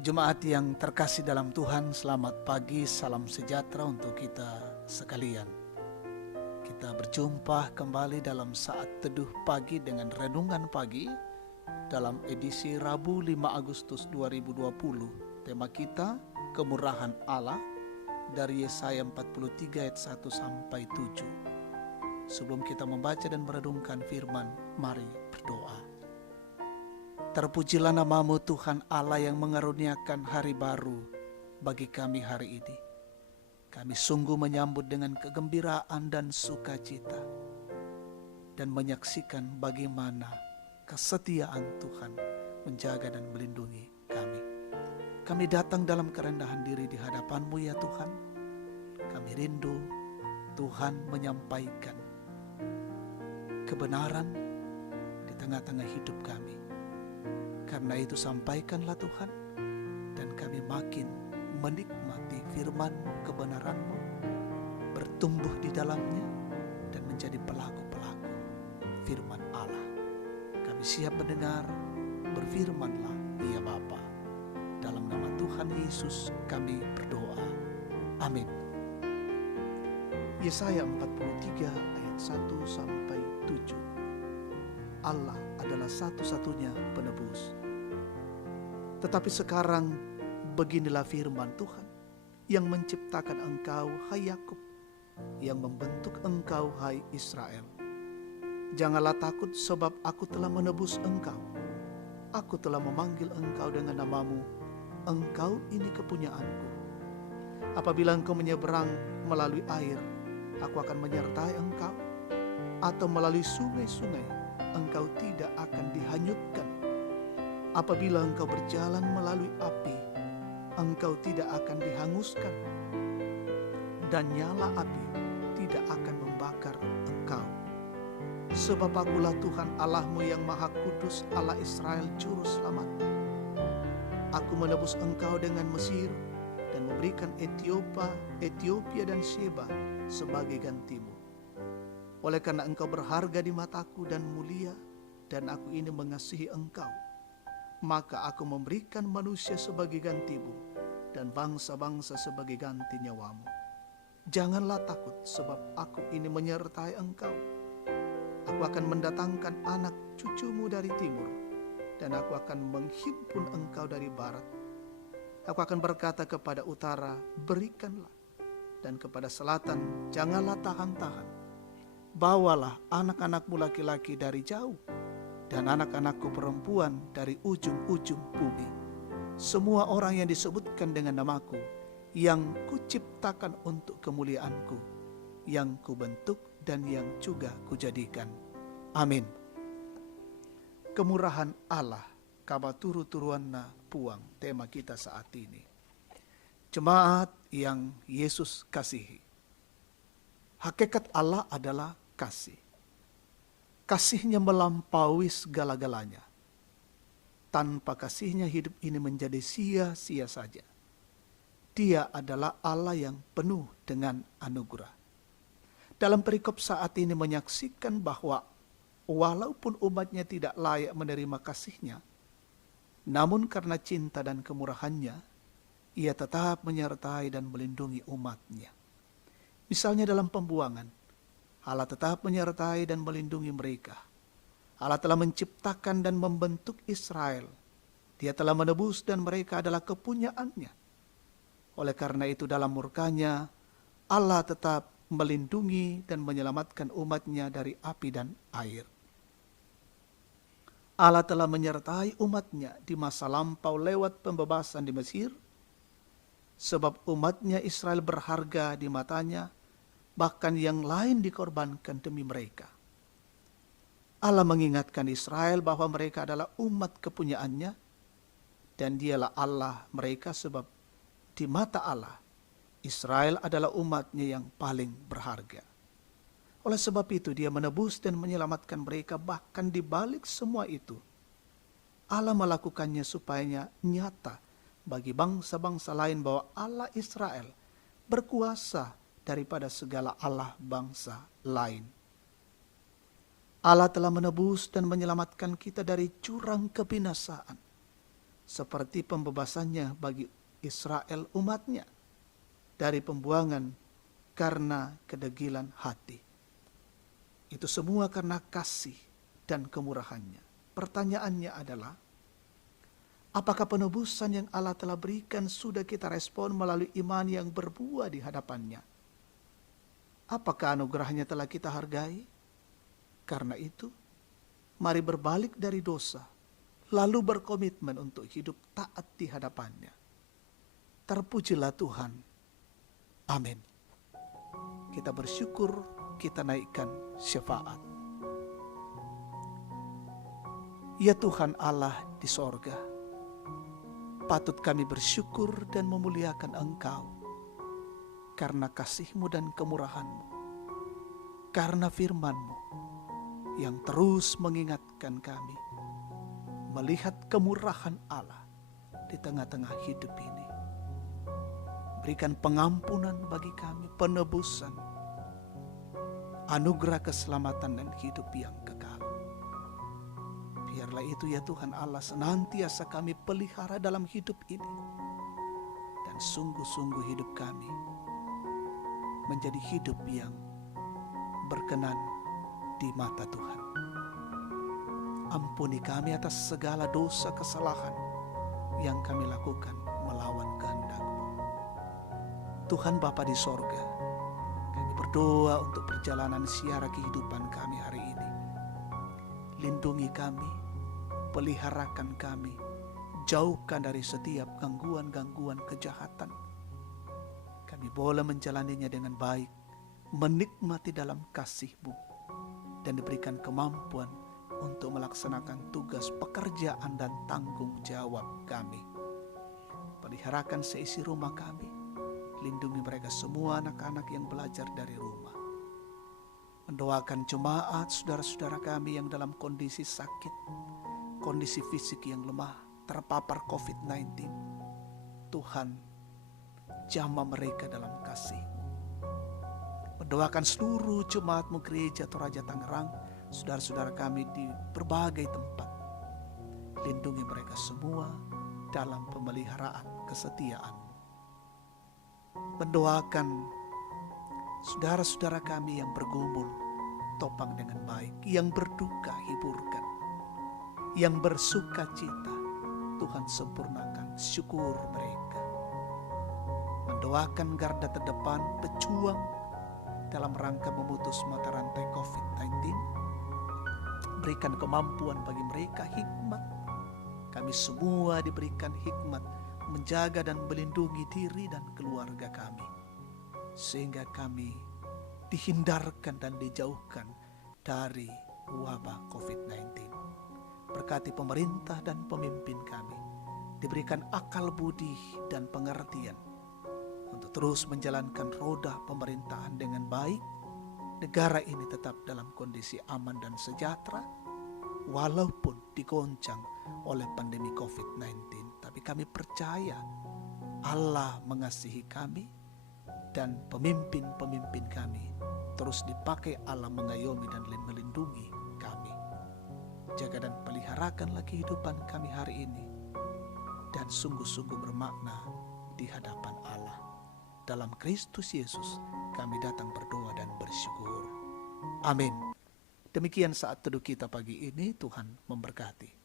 Jemaat yang terkasih dalam Tuhan, selamat pagi, salam sejahtera untuk kita sekalian. Kita berjumpa kembali dalam saat teduh pagi dengan renungan pagi dalam edisi Rabu 5 Agustus 2020. Tema kita, kemurahan Allah, dari Yesaya 43 ayat 1 sampai 7. Sebelum kita membaca dan merenungkan firman, mari berdoa. Terpujilah namamu Tuhan Allah yang mengaruniakan hari baru bagi kami hari ini. Kami sungguh menyambut dengan kegembiraan dan sukacita dan menyaksikan bagaimana kesetiaan Tuhan menjaga dan melindungi kami. Kami datang dalam kerendahan diri di hadapan-Mu ya Tuhan. Kami rindu Tuhan menyampaikan kebenaran di tengah-tengah hidup kami. Karena itu sampaikanlah Tuhan, dan kami makin menikmati firman-Mu, kebenaran-Mu, bertumbuh di dalamnya, dan menjadi pelaku-pelaku firman Allah. Kami siap mendengar, berfirmanlah ya Bapa. Dalam nama Tuhan Yesus kami berdoa. Amin. Yesaya 43 ayat 1 sampai 7. Allah adalah satu-satunya penebus. Tetapi sekarang beginilah firman Tuhan yang menciptakan engkau, hai Yakub, yang membentuk engkau, hai Israel. Janganlah takut, sebab aku telah menebus engkau. Aku telah memanggil engkau dengan namamu. Engkau ini kepunyaanku. Apabila engkau menyeberang melalui air, aku akan menyertai engkau. Atau melalui sungai-sungai, engkau tidak akan dihanyutkan. Apabila engkau berjalan melalui api, engkau tidak akan dihanguskan, dan nyala api tidak akan membakar engkau. Sebab akulah Tuhan Allahmu yang Maha Kudus, Allah Israel Juru Selamat. Aku menebus engkau dengan Mesir dan memberikan Ethiopia dan Sheba sebagai gantimu. Oleh karena engkau berharga di mataku dan mulia, dan aku ini mengasihi engkau, maka aku memberikan manusia sebagai gantimu dan bangsa-bangsa sebagai ganti nyawamu. Janganlah takut, sebab aku ini menyertai engkau. Aku akan mendatangkan anak cucumu dari timur, dan aku akan menghimpun engkau dari barat. Aku akan berkata kepada utara, berikanlah, dan kepada selatan, janganlah tahan-tahan. Bawalah anak-anakmu laki-laki dari jauh, dan anak-anakku perempuan dari ujung-ujung bumi. Semua orang yang disebutkan dengan namaku, yang kuciptakan untuk kemuliaanku, yang kubentuk dan yang juga kujadikan. Amin. Kemurahan Allah, kabaturu turuanna puang, tema kita saat ini. Jemaat yang Yesus kasihi. Hakikat Allah adalah kasih. Kasihnya melampaui segala-galanya. Tanpa kasihnya hidup ini menjadi sia-sia saja. Dia adalah Allah yang penuh dengan anugerah. Dalam perikop saat ini menyaksikan bahwa walaupun umatnya tidak layak menerima kasihnya, namun karena cinta dan kemurahannya, ia tetap menyertai dan melindungi umatnya. Misalnya dalam pembuangan, Allah tetap menyertai dan melindungi mereka. Allah telah menciptakan dan membentuk Israel. Dia telah menebus dan mereka adalah kepunyaannya. Oleh karena itu dalam murkanya, Allah tetap melindungi dan menyelamatkan umatnya dari api dan air. Allah telah menyertai umatnya di masa lampau lewat pembebasan di Mesir, sebab umatnya Israel berharga di matanya, bahkan yang lain dikorbankan demi mereka. Allah mengingatkan Israel bahwa mereka adalah umat kepunyaannya, dan dialah Allah mereka, sebab di mata Allah, Israel adalah umatnya yang paling berharga. Oleh sebab itu dia menebus dan menyelamatkan mereka, bahkan di balik semua itu, Allah melakukannya supaya nyata bagi bangsa-bangsa lain bahwa Allah Israel berkuasa daripada segala Allah bangsa lain. Allah telah menebus dan menyelamatkan kita dari jurang kebinasaan, seperti pembebasannya bagi Israel umatnya dari pembuangan karena kedegilan hati. Itu semua karena kasih dan kemurahannya. Pertanyaannya adalah, apakah penebusan yang Allah telah berikan sudah kita respon melalui iman yang berbuah di hadapannya? Apakah anugerahnya telah kita hargai? Karena itu, mari berbalik dari dosa, lalu berkomitmen untuk hidup taat di hadapannya. Terpujilah Tuhan. Amin. Kita bersyukur, kita naikkan syafaat. Ya Tuhan Allah di sorga, patut kami bersyukur dan memuliakan Engkau karena kasih-Mu dan kemurahan-Mu, karena firman-Mu yang terus mengingatkan kami melihat kemurahan Allah di tengah-tengah hidup ini. Berikan pengampunan bagi kami, penebusan, anugerah keselamatan dan hidup yang kekal. Biarlah itu ya Tuhan Allah senantiasa kami pelihara dalam hidup ini. Dan sungguh-sungguh hidup kami menjadi hidup yang berkenan di mata Tuhan. Ampuni kami atas segala dosa kesalahan yang kami lakukan melawan kehendak-Mu. Tuhan Bapa di sorga, kami berdoa untuk perjalanan siara kehidupan kami hari ini. Lindungi kami, peliharakan kami, jauhkan dari setiap gangguan-gangguan kejahatan. Kami boleh menjalaninya dengan baik, menikmati dalam kasih-Mu, dan diberikan kemampuan untuk melaksanakan tugas pekerjaan dan tanggung jawab kami. Peliharakan seisi rumah kami, lindungi mereka semua anak-anak yang belajar dari rumah. Mendoakan jemaat saudara-saudara kami yang dalam kondisi sakit, kondisi fisik yang lemah, terpapar COVID-19. Tuhan, jamah mereka dalam kasih. Mendoakan seluruh jemaat-Mu Gereja Toraja Tangerang, saudara-saudara kami di berbagai tempat. Lindungi mereka semua dalam pemeliharaan kesetiaan. Mendoakan saudara-saudara kami yang bergumul, topang dengan baik, yang berduka hiburkan, yang bersuka cita, Tuhan sempurnakan syukur mereka. Mendoakan garda terdepan pejuang dalam rangka memutus mata rantai COVID-19. Berikan kemampuan bagi mereka, hikmat. Kami semua diberikan hikmat menjaga dan melindungi diri dan keluarga kami, sehingga kami dihindarkan dan dijauhkan dari wabah COVID-19. Berkati pemerintah dan pemimpin kami, diberikan akal budi dan pengertian untuk terus menjalankan roda pemerintahan dengan baik. Negara ini tetap dalam kondisi aman dan sejahtera, walaupun digoncang oleh pandemi COVID-19. Tapi kami percaya Allah mengasihi kami, dan pemimpin-pemimpin kami terus dipakai Allah mengayomi dan melindungi kami. Jaga dan peliharakanlah kehidupan kami hari ini, dan sungguh-sungguh bermakna di hadapan Allah. Dalam Kristus Yesus kami datang berdoa dan bersyukur. Amin. Demikian saat teduh kita pagi ini, Tuhan memberkati.